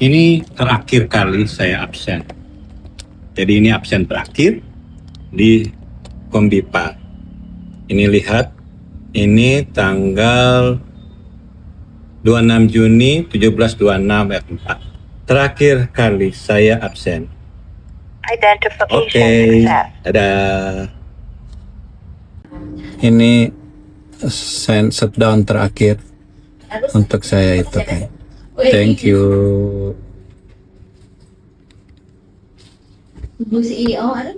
Ini terakhir kali saya absen. Jadi ini absen terakhir di Kombipa. Ini lihat, ini tanggal 26 Juni 1726 F4. Terakhir kali saya absen. Oke, dadah. Ini shutdown terakhir untuk saya itu kan. Thank you. Bu CEO ada?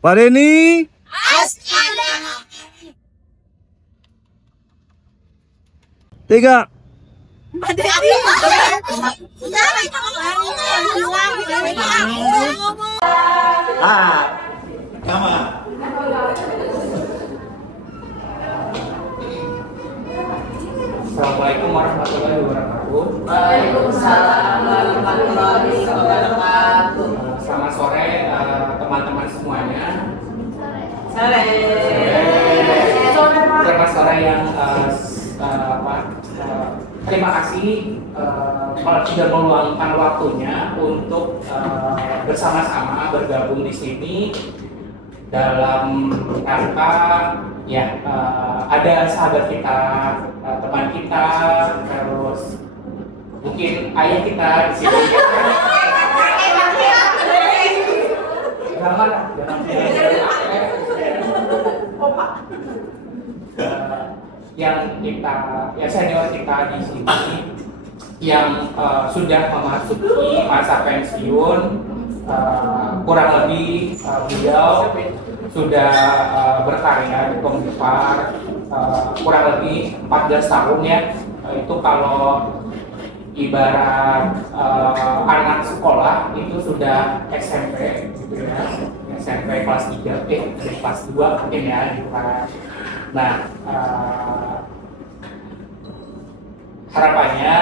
Pak Denny. Tiga. Sama. Assalamualaikum warahmatullahi wabarakatuh. Waalaikumsalam warahmatullahi wabarakatuh. Selamat sore teman-teman semuanya. Sore. Selamat sore yang terima kasih sudah meluangkan waktunya untuk bersama-sama bergabung di sini dalam rangka ya ada sahabat kita, teman kita, terus mungkin ayah kita di sini. Jangan. Yang kita, ya senior kita di sini yang sudah memasuki masa pensiun, kurang lebih beliau sudah berkarya di Kombipa kurang lebih 14 tahun ya. Itu kalau ibarat anak sekolah itu sudah SMP gitu ya, SMP kelas 3, kelas 2 mungkin ya gitu kan. Nah, harapannya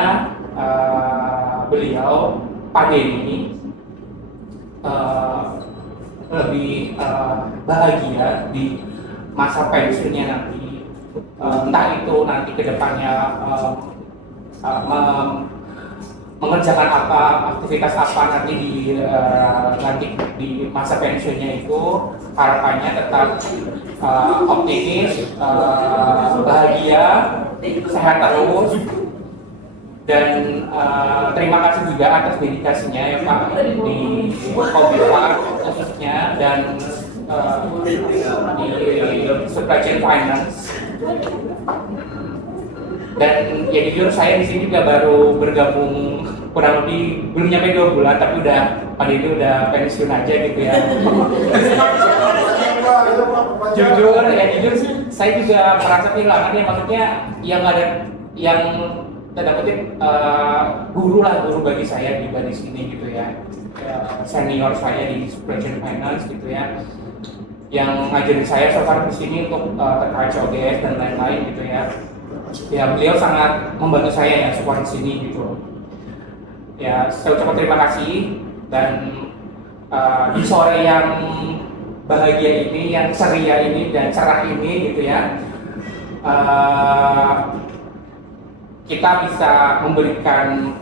beliau Pak Denny lebih bahagia di masa pensiunnya nanti, entah itu nanti kedepannya mengerjakan apa, aktivitas apa nanti di masa pensiunnya itu. Harapannya tetap optimis, bahagia, sehat terus, dan terima kasih juga atas dedikasinya ya Pak di Kombipa khususnya dan di supply chain finance. Dan ya jujur saya di sini juga baru bergabung kurang lebih belum nyampe 2 bulan, tapi udah Pak Denny udah pensiun aja gitu ya. Jujur sih saya juga merasa kehilangan ya, maksudnya yang ada yang tanda kutip guru bagi saya juga di sini gitu ya, senior saya di supply chain finance gitu ya, yang ngajarin saya so far di sini untuk terkait COGS dan lain-lain gitu ya. Ya beliau sangat membantu saya ya support di sini gitu. Ya saya ucapkan terima kasih, dan di sore yang bahagia ini, yang ceria ini dan cerah ini gitu ya, kita bisa memberikan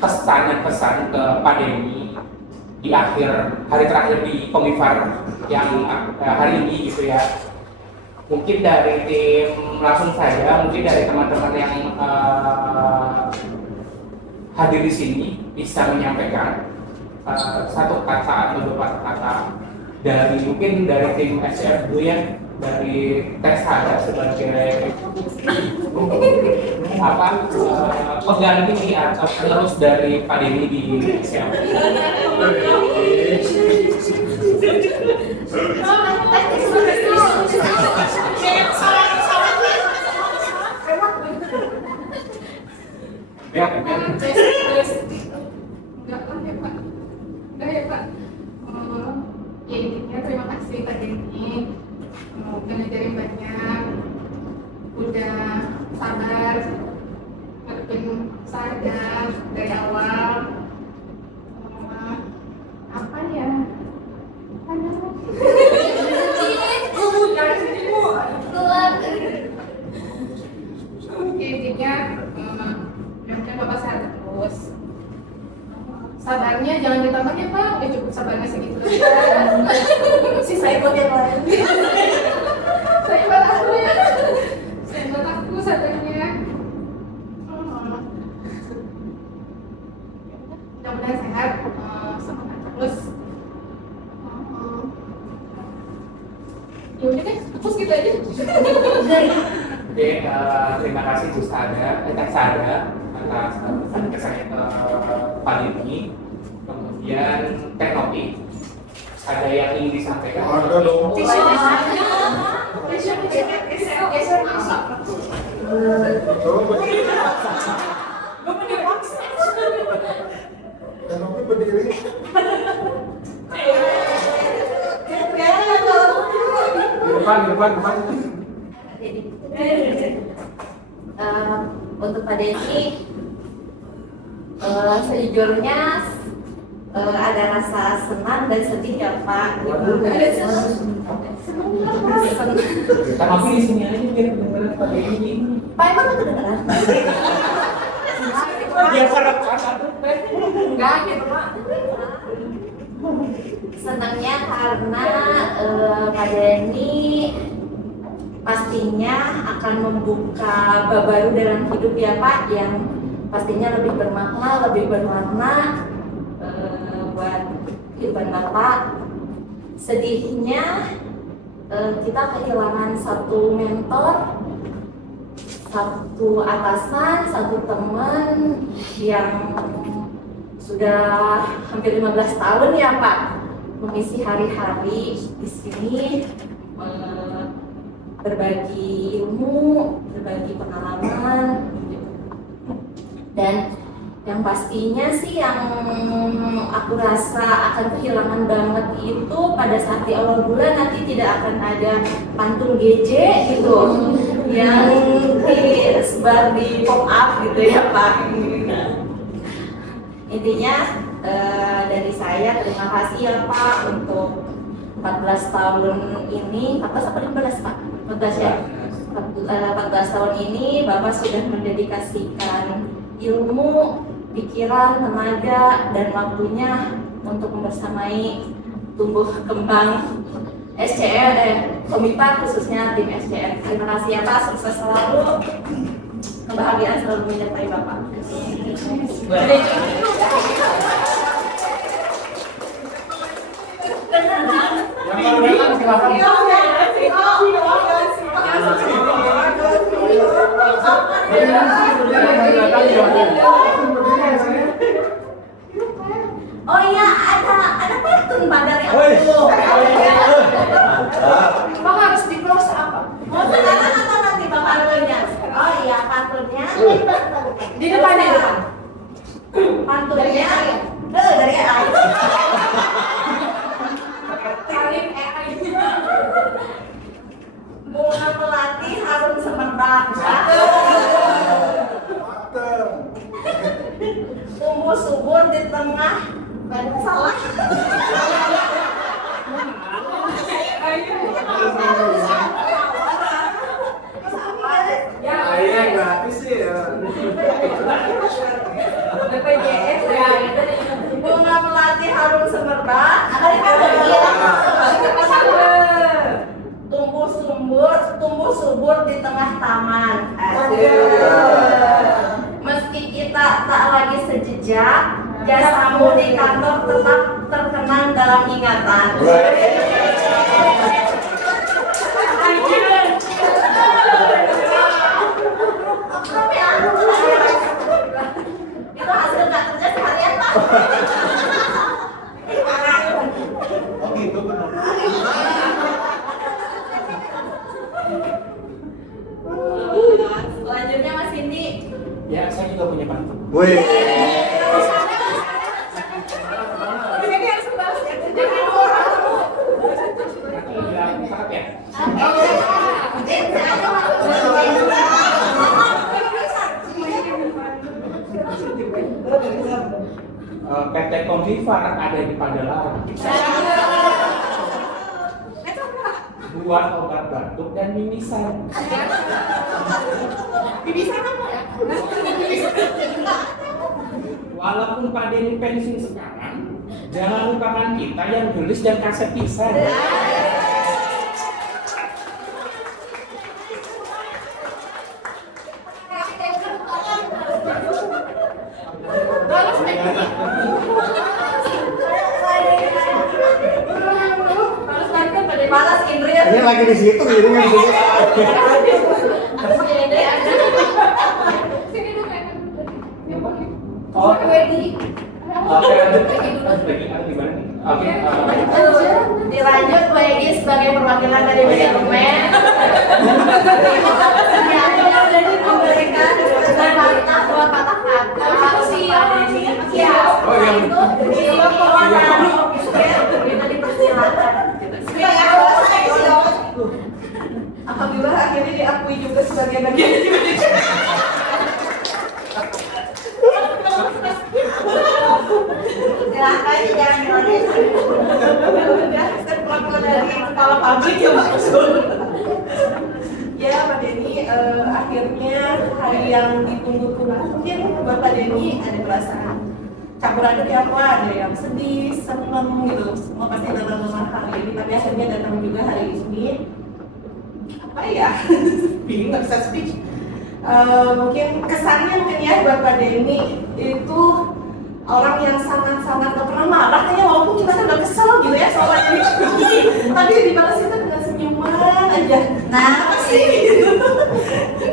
kesan dan pesan ke Pak Denny di akhir hari terakhir di Kombipa yang hari ini gitu ya. Mungkin dari tim langsung saya, mungkin dari teman-teman yang hadir di sini bisa menyampaikan satu kata atau 2 kata dari mungkin dari tim SCF dulu ya, dari Tes Hada sebagai pengganti atau penerus dari Pak Denny di SCF. Ya, intinya terima kasih Pak Denny, udah ngajarin banyak, udah sabar ngadepin saya dari awal. Apa ya? Intinya Sabarnya jangan ditambah ya Pak, udah cukup sabarnya segitu. Sisa buat yang lain. Saya buat aku ya. Saya buat aku sabarnya. Mudah-mudahan sehat, semangat terus. Ya udah deh, aku skip aja. Oke, terima kasih Bu Sada, Kak Sada atas kesannya ke Pak Dini. Kemudian Teknopi. Ada yang ingin disampaikan? Ada dong. Coba berdiri. Teknopi berdiri. Di depan. Untuk Pak Denny, sejujurnya ada rasa senang dan sedih ya Pak. Senang. Teknopi di sini aja biar benar-benar Pak Dini. Pak emang nggak kedengeran? Biar serap Enggak gitu Pak. Senangnya karena Pak Denny pastinya akan membuka bab baru dalam hidup ya Pak, yang pastinya lebih bermakna, lebih berwarna buat kehidupan Bapak. Sedihnya kita kehilangan satu mentor, satu atasan, satu teman yang sudah hampir 15 tahun ya Pak mengisi hari-hari di sini, berbagi ilmu, berbagi pengalaman, dan yang pastinya sih yang aku rasa akan kehilangan banget itu pada saat di awal bulan nanti tidak akan ada pantun GJ gitu yang disebar di pop up gitu ya Pak. Intinya dari saya terima kasih ya Pak untuk 14 tahun ini, 14 atau 15 Pak? 14 ya? 14 tahun ini Bapak sudah mendedikasikan ilmu, pikiran, tenaga, dan waktunya untuk membersamai tumbuh kembang SCN, Komipa khususnya tim SCN. Terima kasih ya Pak, sukses selalu, kebahagiaan selalu menyertai Bapak. Yang baru datang silakan. Oh iya, ada pantun Pak dari aku. Bang harus di close apa? Mau sekarang atau nanti Bang pantunnya? Oh iya, pantunnya Di depan ya. Pantunnya dari AI. Salim AI. Bunga melati harum semerbak. Tumbuh subur di tengah salah. Akhirnya gratis sih ya. BPJS ya. Bunga melati harum semerbak. Tumbuh subur di tengah taman. Meski kita tak lagi sejejak, jasamu di kantor tetap terkenang dalam ingatan. Itu hasil nggak kerja seharian Pak. Oh gitu benar. Selanjutnya Mas Indi. Ya, saya juga punya pantun. Wih. Ini harus balas ya. Nanti bilang cakep ya. PT Konvivar ada di Padalarang. Buat obat batuk dan mimisan. Bisa apa ya? walaupun Pak Denny pensiun sekarang, jangan lupakan kita yang gelis dan kaset pisan. Harus kan pada malas Indri ya. Ini lagi di situ, ini di situ. Harus Indri ada. Sini dulu kan. Oh, Ready. oke, lanjut. Bagi gimana nih? Oke, Dilanjut Bu Egi sebagai perwakilan dari manajemen. Jadi memberikan kata buat patah kata. Siap. Oh, iya. Itu di corona. Kita dipersilakan. Alhamdulillah akhirnya diakui juga sebagai bagian dari manajemen. Silakan jangan dilanjut. Saya perwakilan dari kepala pabrik ya Pak Usul. Ya Pak Denny, akhirnya hari yang ditunggu-tunggu mungkin buat Pak Denny ada perasaan campur aduk ya Pak, ada yang sedih, seneng gitu, semua pasti datang hari ini, tapi akhirnya datang juga hari ini. Apa ya? Bingung nggak bisa speech. Mungkin kesannya mungkin ya buat Pak Denny itu orang yang sangat-sangat gak pernah marah kayaknya, walaupun kita kan udah kesel gitu ya soal Pak Denny, tapi dibalas itu dengan senyuman aja. Nah, Apa sih gitu.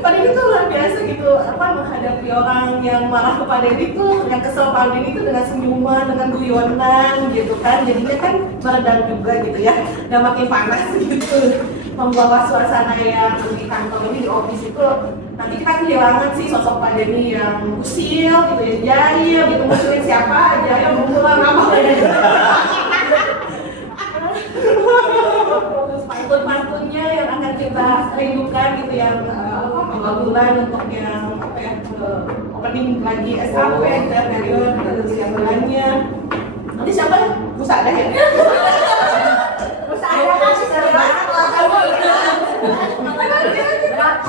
Pak Denny tuh luar biasa gitu, apa menghadapi orang yang marah ke Pak Denny tuh, yang kesel Pak Denny itu dengan senyuman, dengan guyonan gitu kan, jadinya kan meredam juga gitu ya, dan makin panas gitu, membawa suasana yang di kantor ini, di office itu nanti kita kehilangan sih sosok Pak Denny yang usil gitu ya, jahil gitu, musuhin siapa aja yang mengulang apa pantun-pantunnya yang akan kita rindukan gitu, yang pembangunan untuk yang apa ya, opening lagi SAP dan periode setiap bulannya. Nanti siapa ya? Musada ya? Musada kan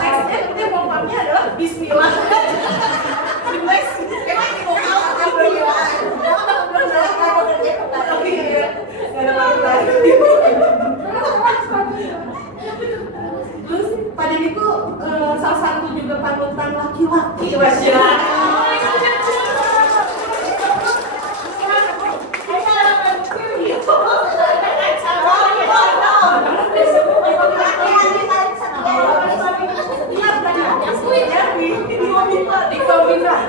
Nextnya nanti programnya adalah Bismillah. Next, emang ini mau Alhamdulillah. Gak ada lagi. Terus Pak Denny itu salah satu juga panutan laki-laki, Masya.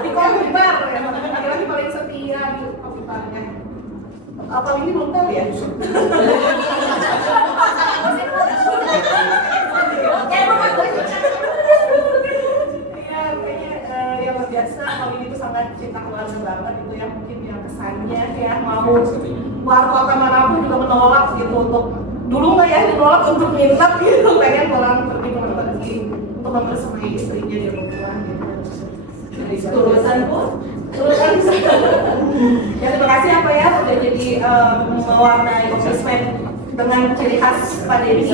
Di komentar laki-laki paling setia di komentarnya. Apa ini belum tahu ya? Iya, kayaknya yang luar biasa. Kalau ini tuh sangat cinta keluarga banget itu yang mungkin yang kesannya ya, mau keluar kota manapun juga menolak gitu untuk dulu nggak ya menolak untuk minta gitu, pengen pulang pergi ke mana lagi untuk membersamai istrinya di rumah gitu. Dari tulusan pun tulusan ya, terima kasih apa ya udah jadi mewarnai office dengan ciri khas Pak Denny.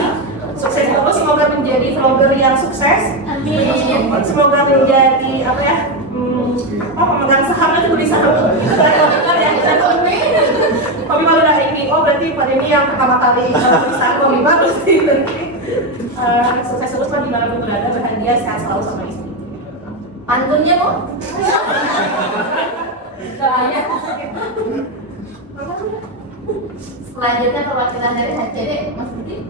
Sukses terus, semoga menjadi vlogger yang sukses. Amin. Semoga menjadi apa ya, pemegang sahamnya tuh beli saham gitu kan yang kita temui. Komiba udah IPO, berarti Pak Denny yang pertama kali beli saham Komiba, terus nanti sukses terus Pak dimanapun berada, bahagia, sehat selalu sama istri. Pantunnya Bu. Doanya. Selanjutnya perwakilan dari HCD, Mas Budi.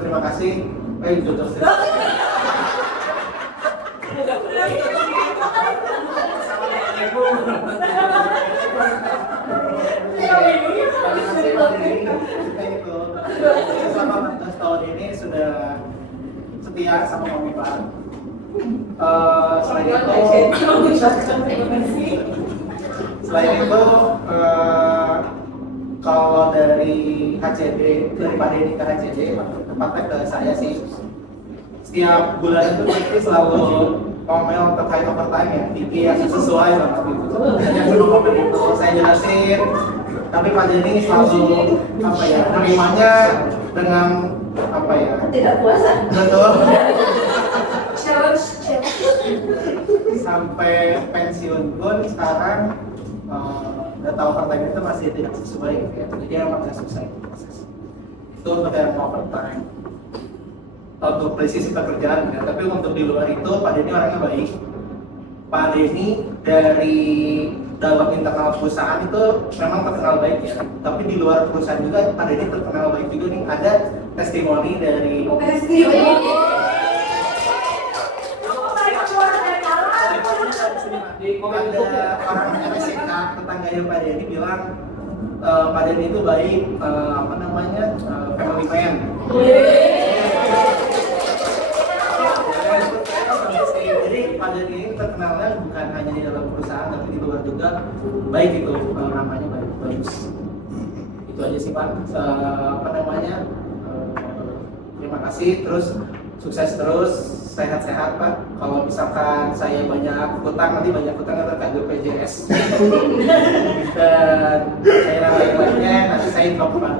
Terima kasih. Terus. Selama 14 tahun ini sudah setia sama Komiba. Selain itu, kalau dari HCD, dari Pak Denny ke HCD, tepatnya ke saya sih, setiap bulan itu pasti selalu ngomel terkait overtime ya, tinggi yang sesuai banget gitu. Hanya cuma ngomel itu saya jelasin, tapi Pak Denny selalu apa ya, menerimanya dengan apa ya? Tidak puasa. Betul. Challenge. Sampai pensiun pun sekarang data overtime itu masih tidak sesuai gitu ya. Jadi emang nggak selesai proses. Itu untuk yang overtime. Untuk presisi pekerjaan ya. Tapi untuk di luar itu Pak Denny orangnya baik. Pak Denny dari dalam internal perusahaan itu memang terkenal baik ya. Tapi di luar perusahaan juga Pak Denny terkenal baik juga nih. Ada testimoni dari ada orang RSK tetangganya Pak Denny bilang Pak Denny itu baik, apa namanya, family man. Jadi Pak Denny ini terkenalnya bukan hanya di dalam perusahaan tapi di luar juga baik itu, namanya baik, bagus. Itu aja sih Pak. Apa namanya, terima kasih, terus sukses terus, sehat-sehat Pak. Kalau misalkan saya banyak hutang, nanti banyak hutang terkait BPJS. Dan saya lain-lainnya nanti saya drop Pak.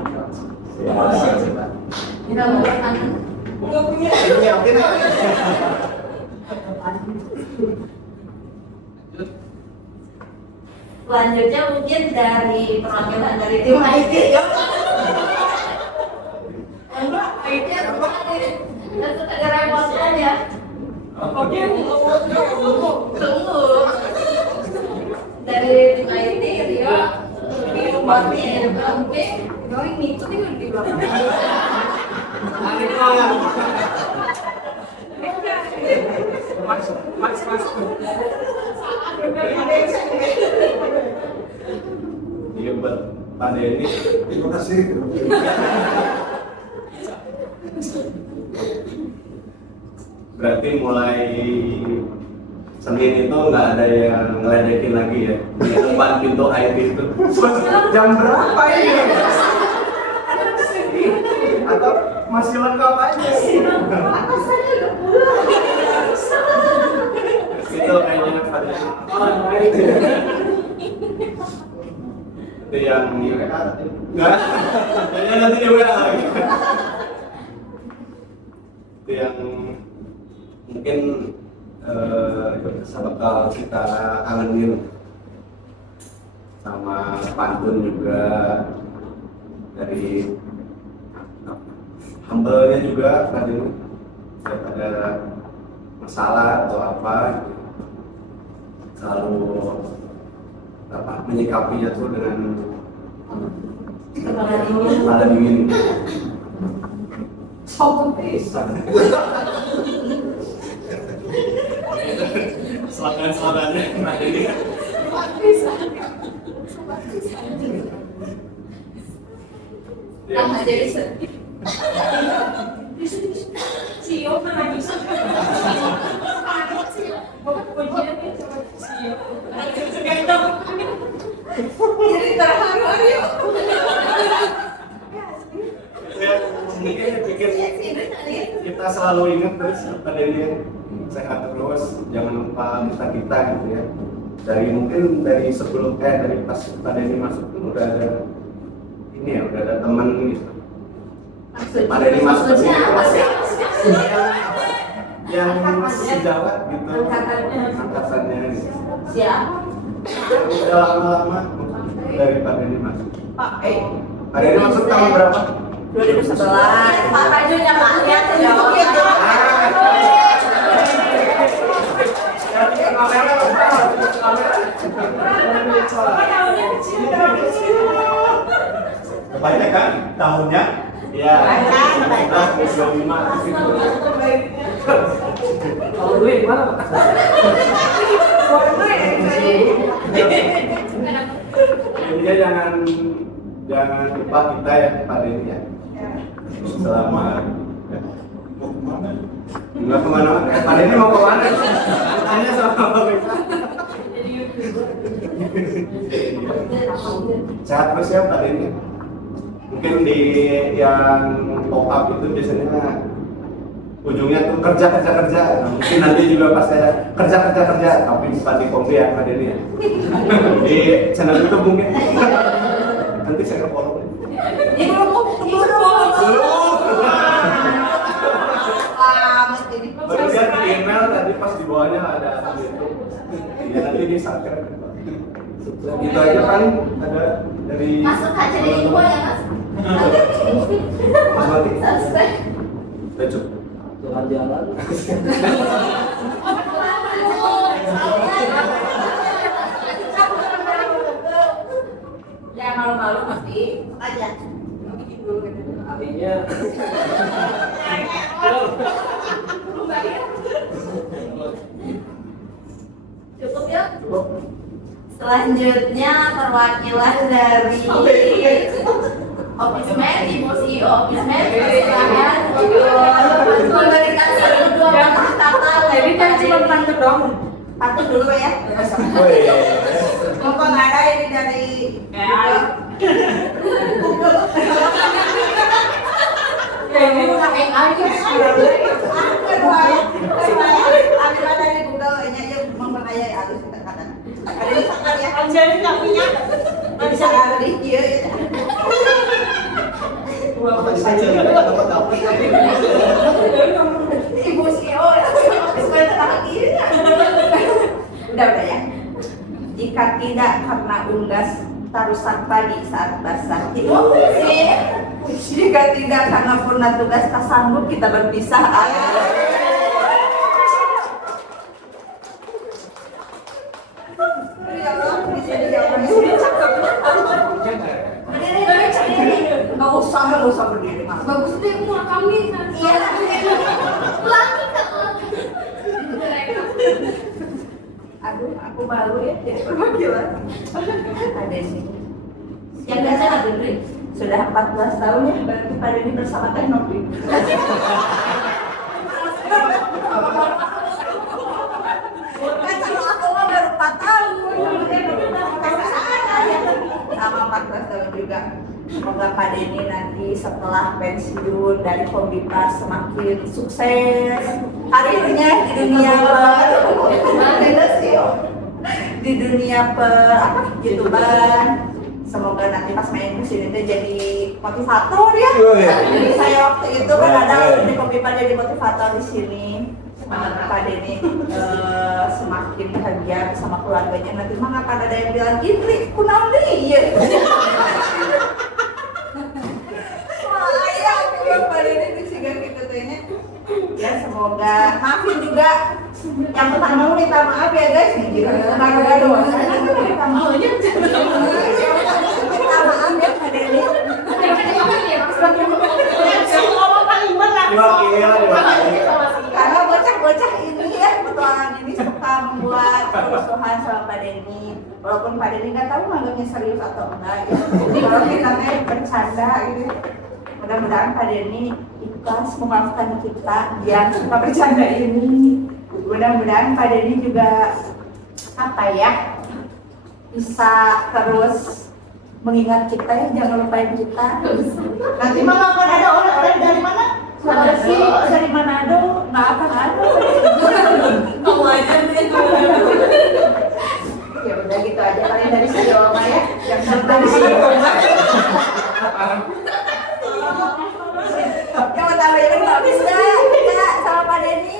Terima kasih Pak. Tidak mau bertahan. Nggak punya. Ya, oke nih. Selanjutnya mungkin dari perwakilan dari tim IT ya. Enggak, IT dan suka ada remote ya. Oke, Tunggu. Dari tim IT Rio di rumahnya sampai ini itu tinggal di belakang. Mas. Iya buat Pak Denny. Terima kasih. Berarti mulai Senin itu nggak ada yang ngeledekin lagi ya? Di depan pintu IT itu. Jam berapa ini? Atau masih lengkap aja? atasannya udah pulang. Itu kayaknya Pak Denny. Itu yang nggak, kayaknya nanti dia WA lagi. Itu yang mungkin bakal kita kangenin, sama pantun juga dari humble-nya juga tadi ada masalah atau apa selalu menyikapinya tuh dengan kepala dingin. Sombong bisa. Selatan-selatannya Pak Denny. Bisa. Nah, jadi sedih. CEO nangis. Bukan pujiannya cuma CEO. Jadi terharu Aryo. Ya, mungkin bikin kita selalu ingat terus Pak Denny sehat terus, jangan lupa kita gitu ya. Dari sebelum dari pas Pak Denny masuk pun udah ada ini ya, udah ada teman gitu. Pak Denny masuk ke sini Maksudnya apa sih? yang sejawat gitu, angkatannya gitu. Siapa? Udah lama-lama dari Pak Denny masuk. Pak Pak Denny masuk tahun berapa? 2011. Pak Tajunya Pak lihat jawab. Kebanyakan tahunnya? Iya. Kebanyakan. 25. Kalau gue gimana Pak? Intinya jangan lupa kita ya Pak Denny ya. Selamat. Mau kemana? Enggak kemana-mana. Pak Denny mau kemana? Tanya sama Pak Denny. Sehat terus ya Pak Denny. Mungkin di yang pop up itu biasanya ujungnya tuh kerja. Nah, mungkin nanti juga pas saya kerja, tapi bukan di kombi ya Pak Denny ya. Di channel itu mungkin. Nanti saya follow. Ini Baru lihat di email tadi pas di bawahnya ada itu. Ya nanti di subscribe. Itu aja paling ada dari Masuk aja di info ya mas. Mas Mati. Subscribe. Udah cukup. Jalan-jalan. Jangan malu-malu pasti aja. Artinya Cukup ya? Selanjutnya perwakilan dari Office Man, Ibu CEO Office Man, silakan memberikan dua patah kata. Jadi kan cuma pantun dong. Pantun dulu ya. Mumpung ada ini dari Ini udah AI ya. Ada dari Google ini aja mempercayai harus kata-kata. Ada yang sakar ya. Jadi nggak punya. Nggak bisa lari dia. Ibu CEO ya, sebentar lagi. Udah ya. Jika tidak karena unggas tarusan padi saat basah itu jika tidak karena purna tugas tak sanggup kita berpisah. Ya Allah, di sini ya Allah. Nggak usah berdiri. Bagus deh muka kami. Iya. Lagi kan. Aduh, aku malu ya jadi perwakilan. Ada sih. Yang Yang biasa biasa Dendri. sudah 14 tahun ya berarti pada ini bersama Teh Novi. Kan kalau aku mah baru 4 tahun. Sama 14 tahun juga. Semoga Pak Denny nanti setelah pensiun dari Kombipas semakin sukses karirnya di dunia di dunia YouTuber. Semoga nanti pas main kesini tuh jadi motivator ya. Jadi saya waktu itu kan ada di Kombipas jadi motivator di sini. Semoga Pak Denny semakin bahagia bersama keluarganya. Nanti mah akan ada yang bilang Indri, kunaon deui ieu. Pak Denny disiga gitu tehnya. Ya semoga maafin juga yang pertama minta maaf ya guys nih jika kita dosa minta maaf ya Pak Denny. Karena bocah-bocah ini ya petualangan ini suka membuat kerusuhan sama Pak Denny. Walaupun Pak Denny nggak tahu nganggapnya serius atau enggak ya. Kalau kita kayak bercanda gitu. Mudah-mudahan Pak Denny ikhlas memaafkan kita yang suka bercanda ini. Mudah-mudahan Pak Denny juga apa ya bisa terus mengingat kita ya, jangan lupain kita. Nanti malah akan ada orang-orang dari mana? Dari Manado, nggak akan ada. Kamu aja deh. Ya udah gitu aja paling dari saya Oma ya. Yang dari sini. Yang mau tambahin nggak bisa, nggak sama Pak Denny.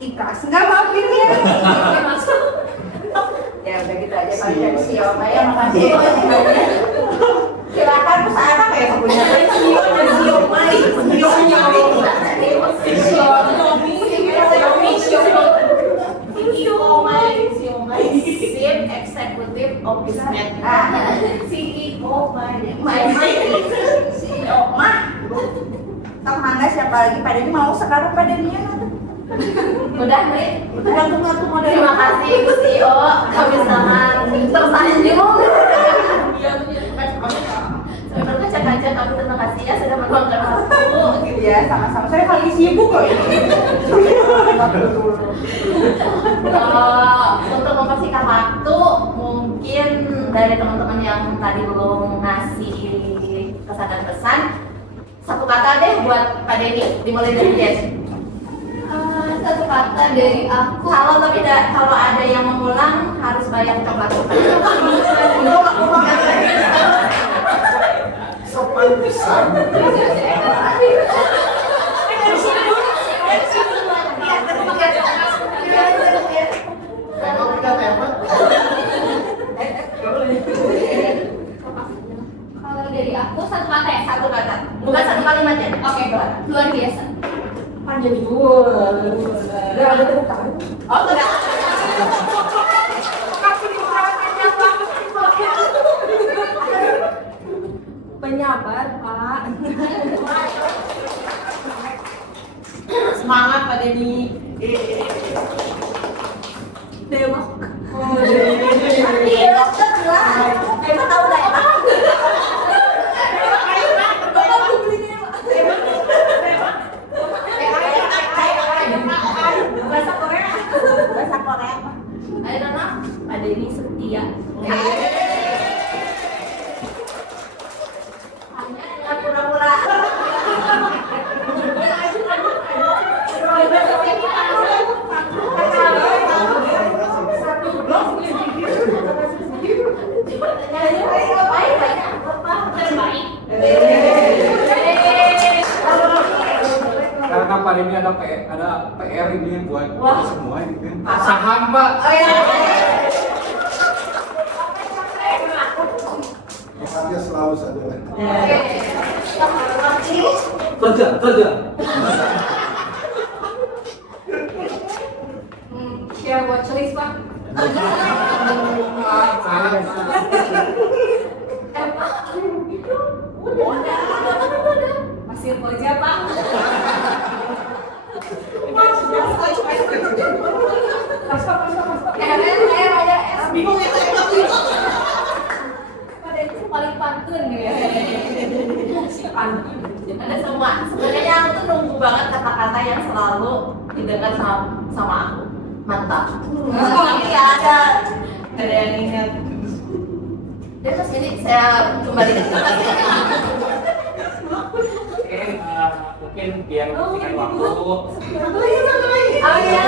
Ikhlas nggak maafin ya. Ya udah gitu aja paling dari si Oma ya. Makasih banyak. Silakan usaha apa ya punya si Oma. Chief Executive Officer. CEO CEO mah. Tang mangga siapa lagi Pak Denny mau sekarang Pak Denny ya. Udah nih. Tergantung model. Terima kasih Ibu CEO. Kami sangat tersanjung. Saya berkaca-kaca kami terima kasih ya sudah meluangkan waktu. Ya sama-sama. Saya lagi sibuk loh ini. Untuk mempersingkat waktu, mungkin dari teman-teman yang tadi belum ngasih pesan dan pesan, satu kata deh buat Pak Denny, dimulai dari Jess. Satu kata dari aku. Kalau ada yang mengulang harus bayar coklat. Sopan pisan. Emang kita tempat. Kalau dari aku satu kata ya. Satu kata, bukan satu kalimat ya. Oke, luar biasa. Panjang juga. Udah ada tepuk tangan. Oh enggak. Penyabar, Pak. Semangat Pak Denny. Dewa. Iya, dokter lah. Emang tahu dah emang. Bahasa Korea. Bahasa Korea. Ayo nama Pak Denny setia. Hanya pura-pura. Karena Pak Denny ada PR ini buat Wah. semua gitu. Saham, Pak. Oh iya. Orangnya selalu satu. Kerja. Share watchlist, Pak. Masih kerja, Pak. Bingung ya saya. Pada itu paling pantun ya. Ada semua. Sebenarnya aku tuh nunggu banget kata-kata yang selalu didengar sama aku. Mantap. Tapi ya ada yang ingat. Dan terus ini saya kembali ke Mungkin biar dengan waktu. Oh iya.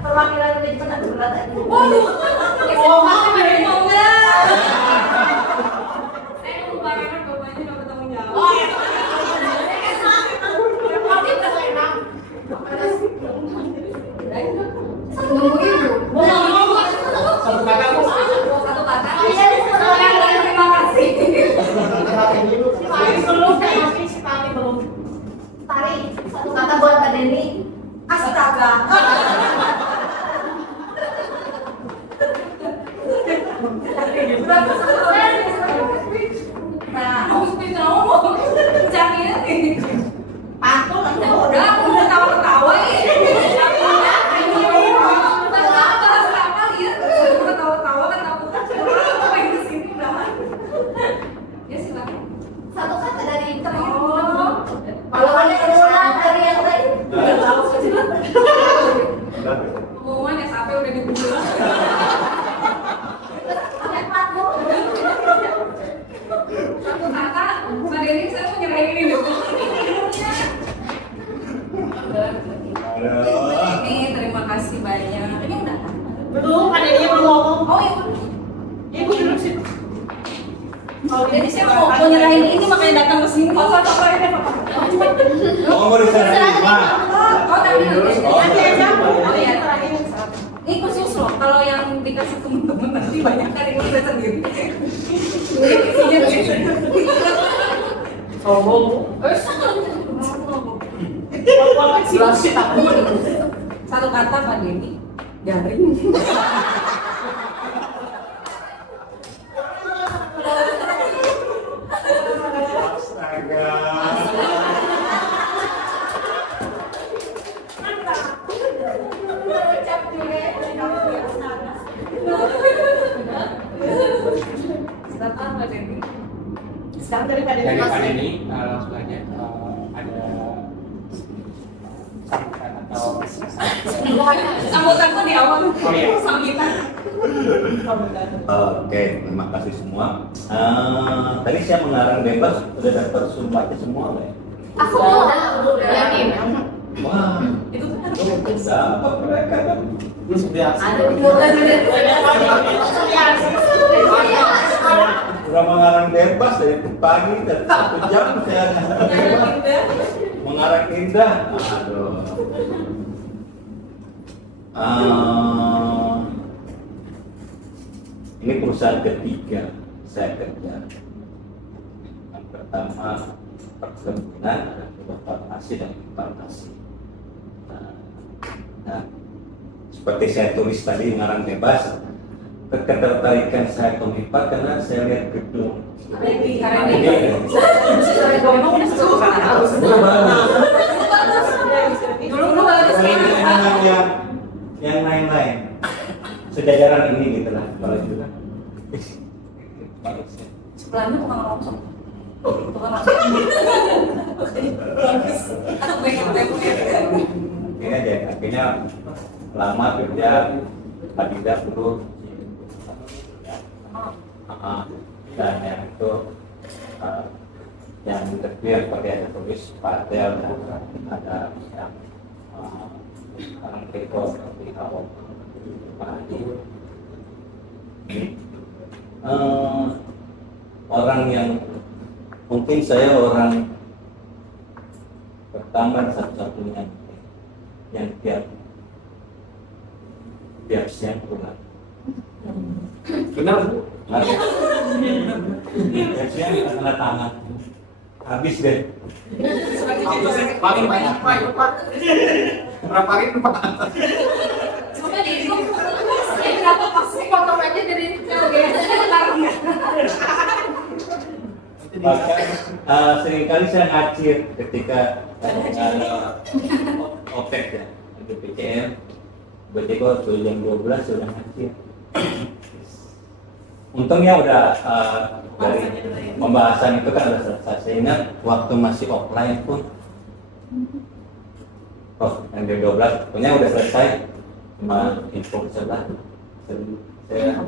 Perwakilan manajemen ada berat aja. Waduh. Saya lupa karena bapaknya nggak bertanggung jawab. Oh iya. Nungguin bu. Satu kata Bu. Satu kata. Terima kasih. Tari, satu kata buat Pak Denny. Astaga. Nah, Aku suka ngomong. Jangan ini. pantun enggak Udah tawa-tawa ini. Bahas apa lihat? Udah tawa-tawa kan tahu. Apa yang di sini udah. Ya silakan. satu kata dari interview. Oh. Kalau ada yang ulang dari yang tadi. Udah tahu sih. Udah. Pengumuman SAP udah dibuka. Satu kata, Mbak Denny saya mau nyerahin ini dulu. Ini terima kasih banyak. Ini enggak? Belum, Pak Denny belum ngomong. Oh iya. Ibu duduk situ. Oh, jadi saya mau nyerahin ini makanya datang ke sini. Apa ini? Oh, mau diterima. Oh, tapi Nanti aja. Oh iya. Ini khusus loh. Kalau yang dikasih teman-teman nanti banyak kan ini udah sendiri. Isinya begitu. Sombong. Satu kata Pak Denny, garing. Silakan Pak Denny. Sekarang dari Pak Denny. Dari Pak Denny langsung aja ada sambutan atau Sambutan tuh di awal. Oh iya. Sambutan. Oke, terima kasih semua. Tadi saya mengarang bebas, udah dapat sumpahnya semua nggak ya? Aku udah. Wah, Itu kan dapat mereka kan. Terus biasa. Udah mengarang bebas dari pagi dan 1 jam saya mengarang indah. Aduh. Ini perusahaan ketiga saya kerja. Yang pertama perkebunan, ada kedua farmasi dan farmasi. Nah, seperti saya tulis tadi mengarang bebas, ketertarikan saya Komipa karena saya lihat gedung. Yang lain-lain sejajaran ini gitu lah kalau itu kan. sebelahnya tukang rongsok. Tukang rongsok. Aku pengen Ini aja akhirnya lama kerja tidak perlu dan yang itu yang terakhir seperti ada tulis padel dan ada yang orang rekor seperti awal orang yang mungkin saya orang pertama satu-satunya yang tiap siang pulang. Benar. Tiap siang kita tanda tangan. Habis deh. Paling banyak Pak, itu Pak. Berapa hari Pak? Coba deh, itu kenapa pasti potong aja dari Bahkan seringkali saya ngacir ketika OPEC ya, itu PCM, tiba-tiba jam 12 sudah ngacir. Untungnya udah dari pembahasan itu kan udah selesai. Saya ingat waktu masih offline pun, yang jam 12, pokoknya udah selesai, cuma info sebelah. Saya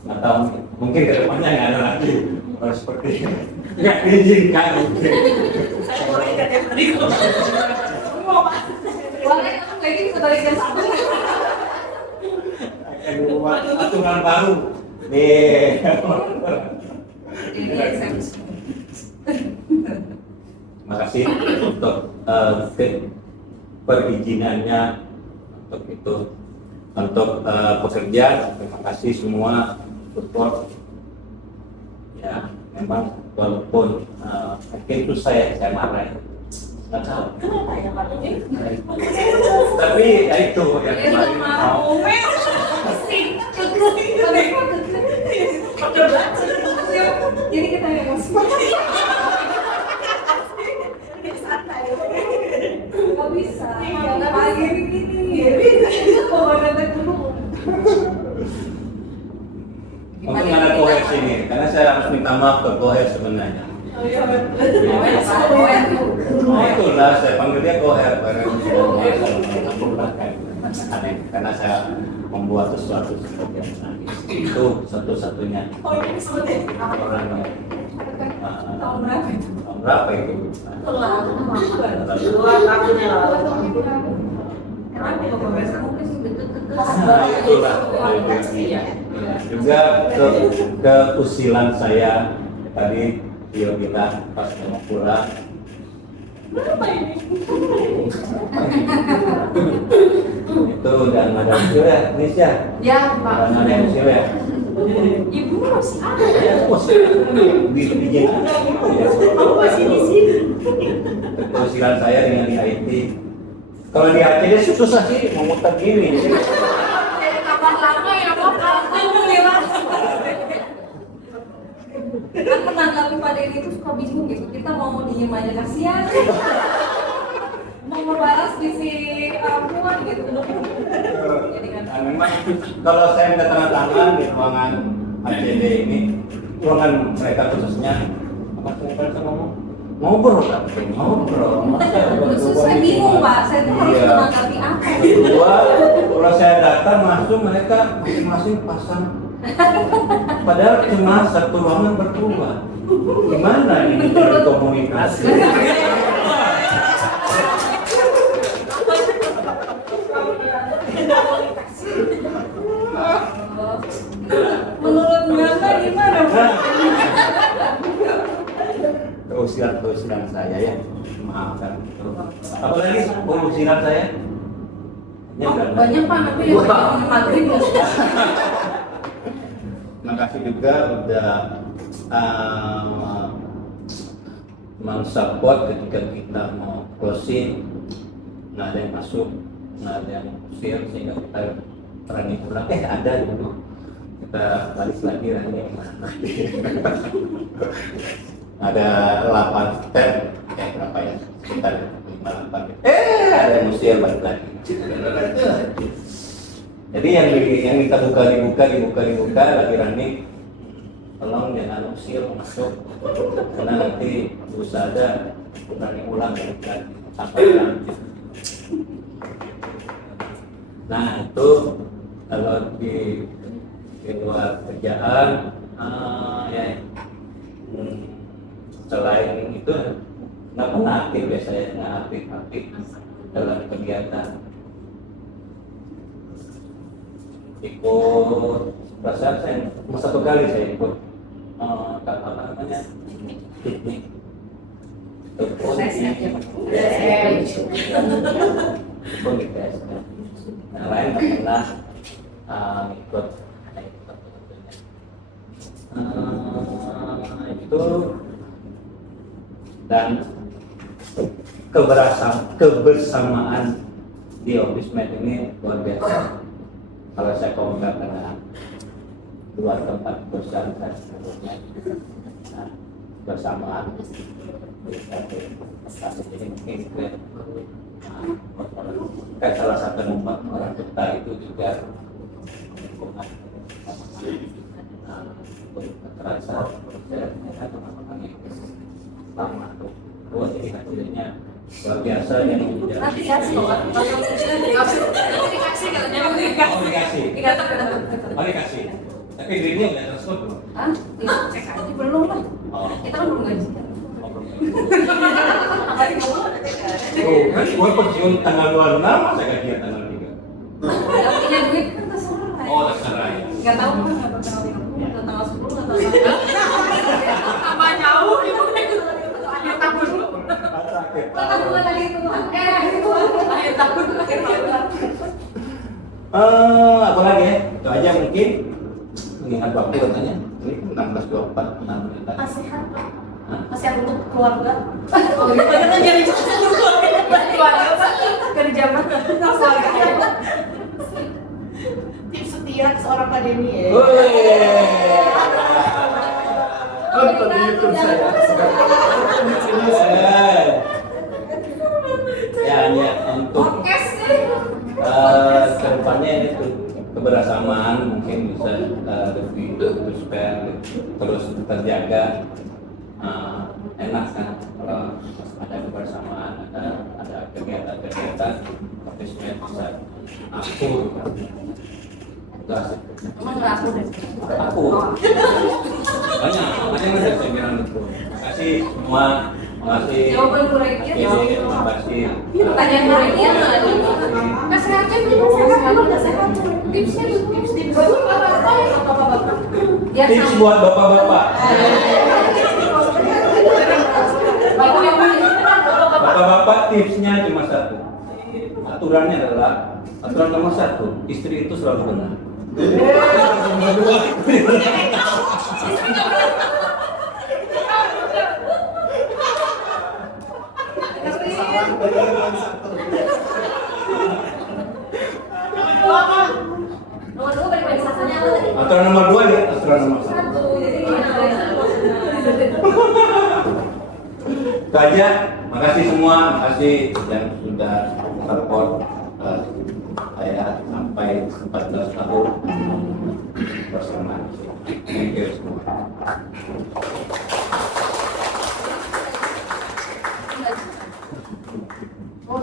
nggak tahu, mungkin ke depannya nggak ada lagi seperti nggak diizinkan mungkin. Boleh, aku lagi bisa balik jam 1. Akan buat aturan baru nih. Terima kasih untuk perizinannya untuk itu, untuk pekerja. Terima kasih semua support. Ya, memang walaupun mungkin itu saya marah ya. Nggak tahu. Tapi ya itu yang kemarin mau. Jadi kita emosi. Gak bisa. Jangan lagi begini. Bawa data dulu. Untuk ada Koher sini, karena saya harus minta maaf ke Koher sebenarnya. Oh iya betul. Nah itulah saya panggil dia Koher karena saya membuat sesuatu seperti yang nangis. Itu satu-satunya Oh ini seperti orang yang Tahun berapa itu? tahun berapa itu? 2 tahun yang lalu. Nah itulah juga keusilan saya tadi dia bilang pas mau pulang. Itu udah nggak ada usil ya, Nisha? Ya, Pak. Udah nggak ada usil ya? Ibu masih ada. Ya, masih di Masih di sini. keusilan saya dengan di IT. Kalau di IT dia susah sih memutar gini. Jadi kapan lama ya, Pak? Tunggu ya, Pak. Kan menanggapi Pak Denny itu suka bingung gitu. Kita mau diem aja kasihan. Mau membalas visi perempuan gitu. Jadi kan. Nah, memang kalau saya minta tanda tangan di ruangan ACD ini, ruangan mereka khususnya, apa saya bisa ngomong? ngobrol kan, ngobrol. Justru saya bingung Pak, saya tuh harus Iya. menanggapi apa? Kedua, kalau saya datang masuk mereka masing-masing pasang. Padahal cuma satu ruangan berdua. Gimana ini komunikasi? Menurut Bapak gimana Pak? Terus saya ya, maafkan. Apalagi usiran saya? Ya, Oh, kan? banyak Pak, tapi yang maghrib ya. Makasih juga udah mensupport ketika kita mau closing, nggak ada yang masuk, nggak ada yang usir, sehingga kita berani pulang. Ada dulu, kita balik lagi running mana? Ada 8 step, berapa ya? Sekitar 5-8. Ada yang usir balik lagi. Jadi yang kita dibuka lagi running, tolong jangan usir masuk, karena nanti bisa ada running ulang kan sampai lanjut. Nah itu kalau di luar kerjaan selain itu nggak pernah aktif ya, saya nggak aktif dalam kegiatan. Ikut perasaan saya satu kali saya ikut apa namanya piknik pun di PSK. Yang lain nggak pernah ikut itu, dan kebersamaan di Office Mate ini luar biasa. Kalau saya komentar dengan luar tempat bosan dan sebagainya, bersamaan jadi mungkin kan salah satu tempat orang kita itu juga terasa teman-teman yang lama tuh, jadi hasilnya luar biasa yang Nanti kasih loh Pak. Nanti kasih katanya. komunikasi. Kasih. Tapi greennya udah tersebut belum? Ah, cek aja belum lah. Kita kan belum gaji. Oh, kan gue pensiun tanggal 26, masa gajian tanggal 3? Yang punya duit kan terserah. Oh, terserah ya. Nggak tahu kan nggak tanggal 30, nggak tanggal 10, nggak tanggal tambah jauh itu akhir tahun. Tabungan lagi itu akhir tahun. Apa lagi ya? Itu aja mungkin. Mengingat waktu katanya. Ini 16.24 Masih Pak. Masih untuk keluarga. Oh, gitu. Karena jadi keluarga Pak. Kerja mana? Keluarga. Tips setia seorang Pak Denny ya. Nonton di YouTube saya. Ya hanya untuk Podcast sih. kedepannya itu kebersamaan mungkin bisa lebih terus terjaga. Enak kan kalau ada kebersamaan, ada kegiatan Office Mate bisa akur. Emang nggak aku deh. Aku banyak saya bilang itu. Terima kasih semua, terima kasih. Jawaban Bu Rekia. Terima kasih. Pertanyaan Bu Rekia nggak ada. Nggak sehatnya belum sehat. Tipsnya tips bapak-bapak. Tips buat bapak-bapak. Bapak-bapak tipsnya cuma satu. Aturannya adalah aturan nomor 1, istri itu selalu benar. Nomor 2. Nomor 2 balik satunya apa tadi? Aturan nomor 2 ya, aturan nomor 1. Itu aja. Makasih semua, makasih yang sudah support saya sampai 14 tahun bersama. Thank you semua.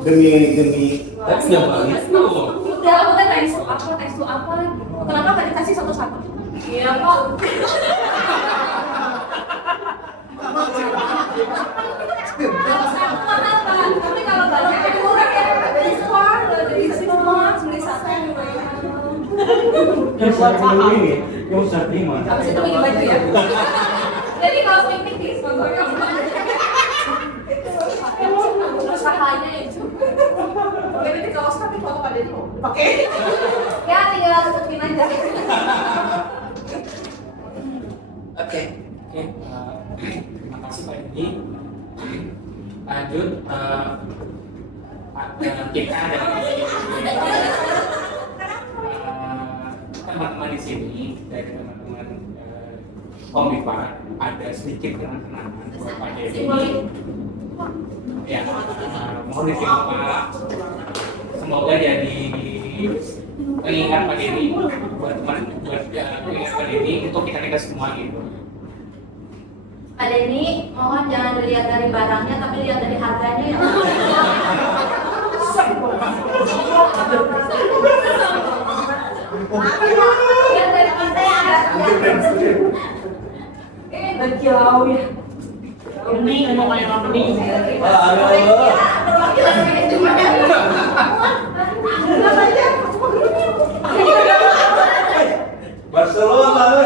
demi Tapi nggak begitu. Udah, aku kan tes itu apa gitu. Kenapa nggak dikasih satu-satu? Iya kok. Kenapa? Tapi kalau banyak kurang ya dari skor, dari skor, beli satu. Yang satu ini, yang satu ini mana? Habis itu bikin baju ya. Jadi kalau piknik di sponsornya usahanya itu. Oke, nanti kalau sekarang foto pada ini pakai. Ya tinggal tutupin aja. Oke, terima kasih Pak Edi. Lanjut, kita dari teman-teman di sini, dari teman-teman Komipa, ada sedikit kenangan buat Pak Edi. Ya, mohon diterima Pak. Semoga jadi pengingat Pak Edi buat pengingat Pak Edi untuk kita semua gitu. Pak Denny, mohon jangan dilihat dari barangnya, tapi lihat dari harganya ya. Lihat dari kita ya. Udah jauh ya. Ini mau kayak apa nih? Barcelona loh.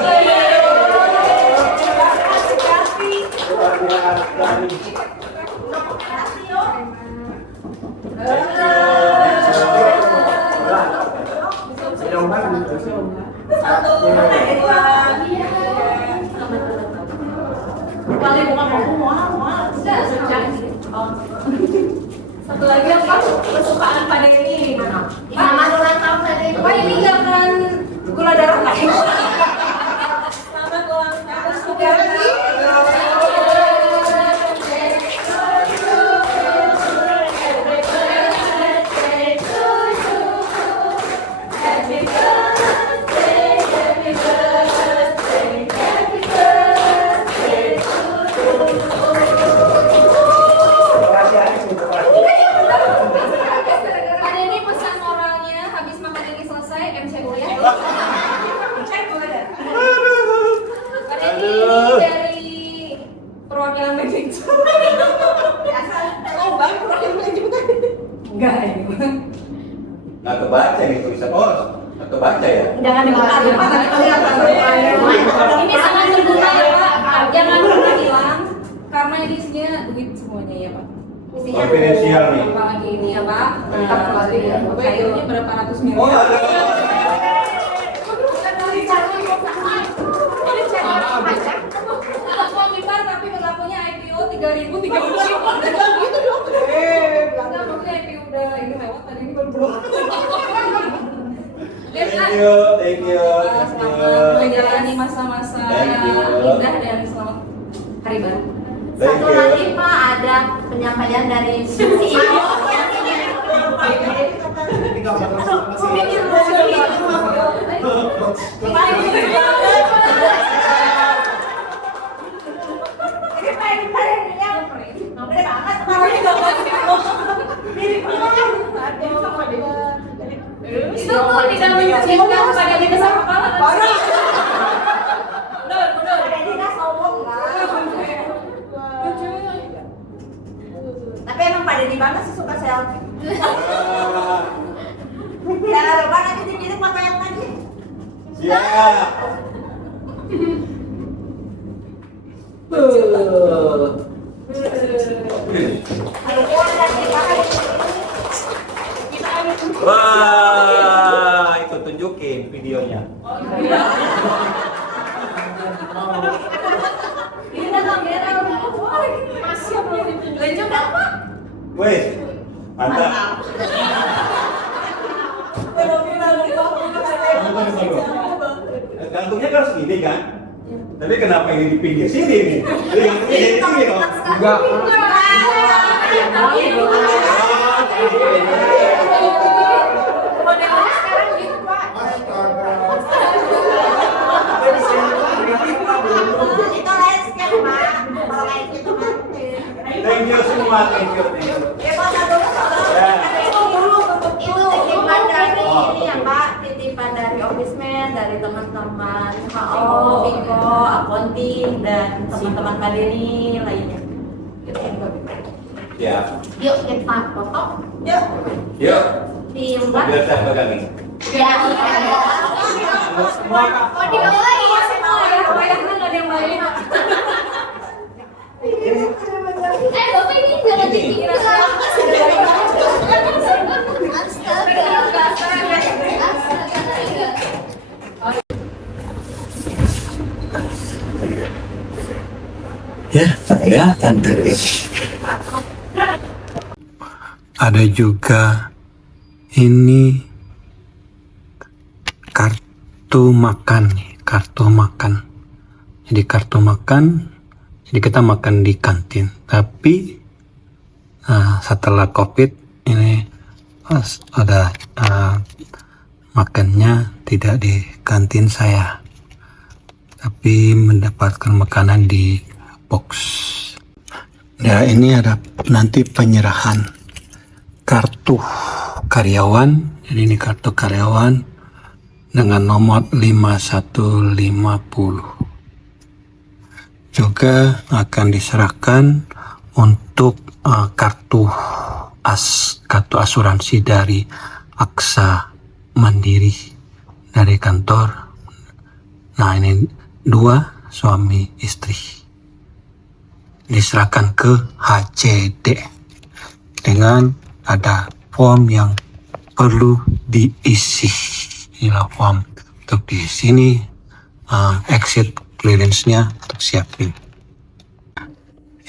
Paling bukan mau. Satu lagi apa? Kesukaan Pak Denny. Selamat ulang tahun Pak Denny. Pak ini jangan gula darah lagi. Selamat ulang tahun Sugandi. Pak Denny pesan moralnya habis makan ini selesai MCU ya. Cek boleh. Pak Denny dari perwakilan manajemen. Oh, bang, kurang manajemen. Enggak ini. Nggak kebaca nih tulisan. Oh, nggak kebaca ya. Jangan dibuka lupa nanti kelihatan. Ini sangat berguna ya Pak. Jangan pernah hilang karena ini isinya duit semuanya ya Pak. Isinya Konfidensial nih. apalagi ini ya Pak. Sayurnya berapa ratus Oh, miliar. ada. Mau mipar tapi berlakunya IPO 3.000 Gitu dong. Enggak maksudnya IPO udah ini lewat tadi ini baru belum. Thank you, thank you. Selamat menjalani masa-masa Thank you. indah dan selamat hari baru. Thank Satu you. lagi Pak, ada penyampaian dari CEO yang ingin Itu tuh tidak menceritakan pada dia besar kepala kan? Tapi emang Pak Denny banget sih suka selfie. Jangan lupa nanti dikirim foto yang tadi. Siap. Wah, itu tunjukin videonya. Ini kan kamera masih apa lanjut kan Pak? Wes, mantap. Gantungnya kan harus gini kan? Tapi kenapa ini di pinggir sini nih? Jadi gantungnya jadi sini dong. enggak. Modelnya sekarang gitu Pak. Itu landscape Pak. Kalau kayak gitu kan. Thank you semua, thank you. Ya foto dulu. Ya. teman-teman Mbak Deni lainnya. Ya. Yuk kita foto. Yuk. Yuk. Timbang. Biar saya pegang ini. Ya. Oh di bawah ya semua ya. Bayangkan nggak ada yang balik. Bapak ini jangan dipikir. Ya, tante. Ada juga ini kartu makan nih, kartu makan. Jadi kartu makan, jadi kita makan di kantin. Tapi setelah COVID ini ada makannya tidak di kantin saya, tapi mendapatkan makanan di box. Ya, ini ada nanti penyerahan kartu karyawan. Jadi ini kartu karyawan dengan nomor 5150. Juga akan diserahkan untuk kartu asuransi dari Aksa Mandiri dari kantor. Nah, ini 2 suami istri. Diserahkan ke HCD dengan ada form yang perlu diisi. Inilah form untuk di sini, exit clearance-nya untuk siapin.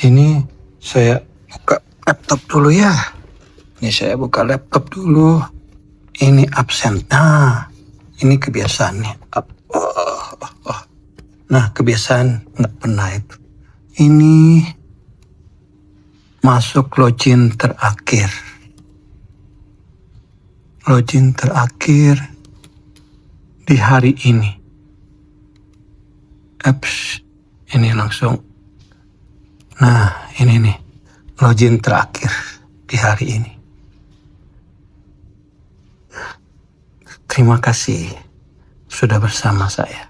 Ini saya buka laptop dulu ya. Ini absen. Nah, ini kebiasaannya. Nah, kebiasaan nggak pernah itu. Ini masuk login terakhir. Login terakhir di hari ini. Ini langsung. Nah, ini nih. Login terakhir di hari ini. Terima kasih sudah bersama saya.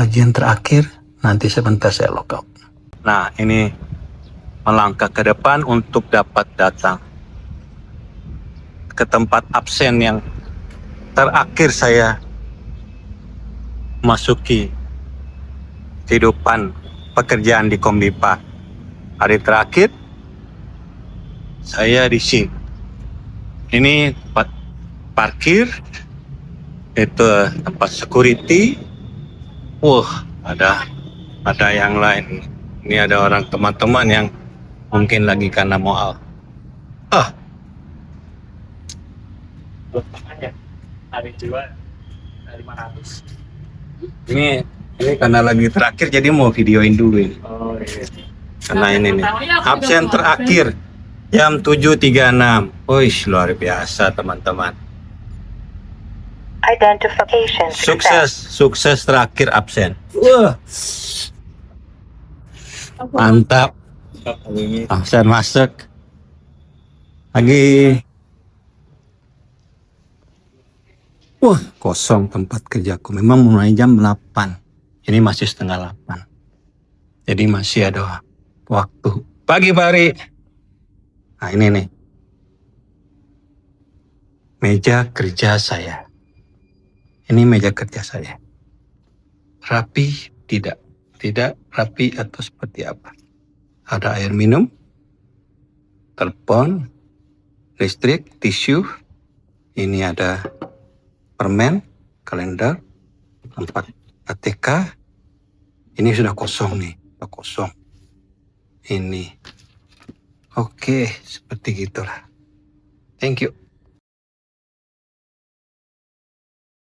Login terakhir. Nanti sebentar saya logout. Nah, ini melangkah ke depan untuk dapat datang ke tempat absen yang terakhir saya masuki kehidupan pekerjaan di Komdipa. Hari terakhir saya di sini. Ini tempat parkir, itu tempat security. Ada yang lain. Ini ada orang teman-teman yang mungkin lagi karena mual. Ada jual 500. Ini karena lagi terakhir jadi mau videoin dulu ini. Oh iya. Karena ini nih. Absen terakhir jam 7.36. Wih, luar biasa teman-teman. Identification Sukses terakhir absen. Wah. Mantap. Absen masuk. Lagi. Wah, kosong tempat kerjaku. Memang mulai jam 8. Ini masih setengah 8. Jadi masih ada waktu. Pagi, Pak Ari. Nah, ini nih. Meja kerja saya. Ini meja kerja saya. Rapi? Tidak. Tidak rapi atau seperti apa. Ada air minum, telepon, listrik, tisu. Ini ada permen, kalender, tempat ATK. Ini sudah kosong nih. Sudah kosong. Ini. Oke, seperti gitulah. Thank you.